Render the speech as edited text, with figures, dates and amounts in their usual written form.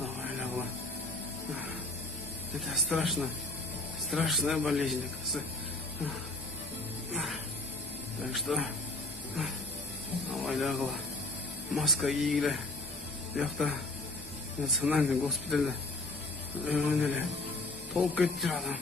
Ой, лягла. Это страшно. Страшная болезнь, оказывается. Так что... Ой, лягла. Маска кигілі. Яқта национальный госпитальда. Önele. Толк етті адам.